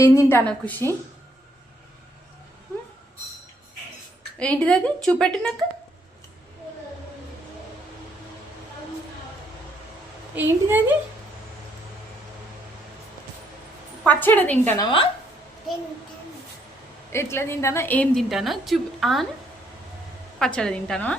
ఏం తింటానా ఖుషి? ఏంటిది అది? చూపెట్టి నాకు. ఏంటిది అది? పచ్చడి తింటానవా? ఎట్లా తింటానా? ఏం తింటానో ఆన్ పచ్చడి తింటానవా?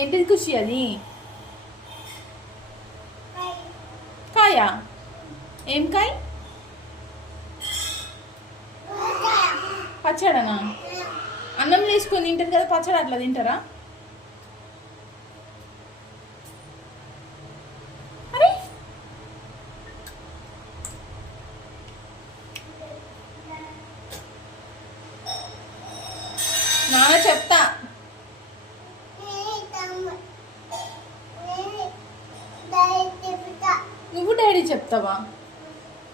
ఏంటిది ఖుషి అది? కాయా? ఏం కాయ? పచ్చడనా? అన్నం వేసుకొని తింటారు కదా పచ్చడి, అట్లా తింటారా? అరే నాన్న చెప్తా. నువ్వు డాడీ చెప్తావా?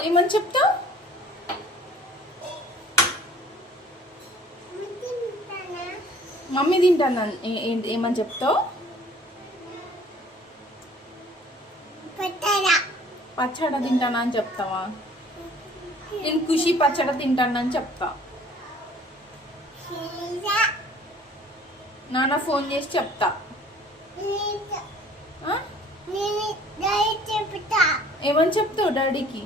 ఏమని చెప్తావు? మమ్మీ తింటాను ఏమని చెప్తావు? పచ్చడి తింటానా అని చెప్తావా? నేను ఖుషి పచ్చడి తింటానని చెప్తా. నాన్న ఫోన్ చేసి చెప్తా. ఏమని చెప్తావు డాడీకి?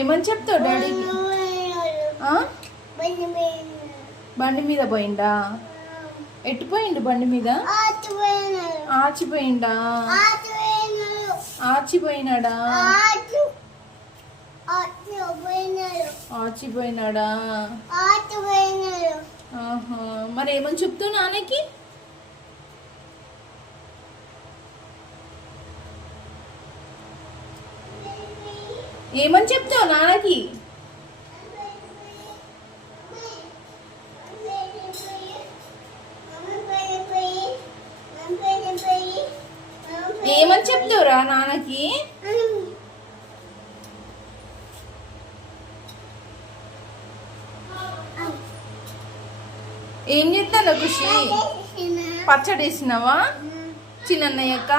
ఏమని చెప్తావు డాడీకి? బండి మీద పోయిండా? ఎటు పోయిండు బండి మీద? ఆచిపోయిండా? ఆచిపోయినాడా? ఆచిపోయినాడా? మరి ఏమని చెప్తావు నాన్నకి? ఏమని చెప్తావు నాన్నకి? ఏమని చెప్తావురా నాన్నకి? ఏం చేస్తాను ఖుషి? పచ్చడి వేసినావా చిన్నయ్యక్క?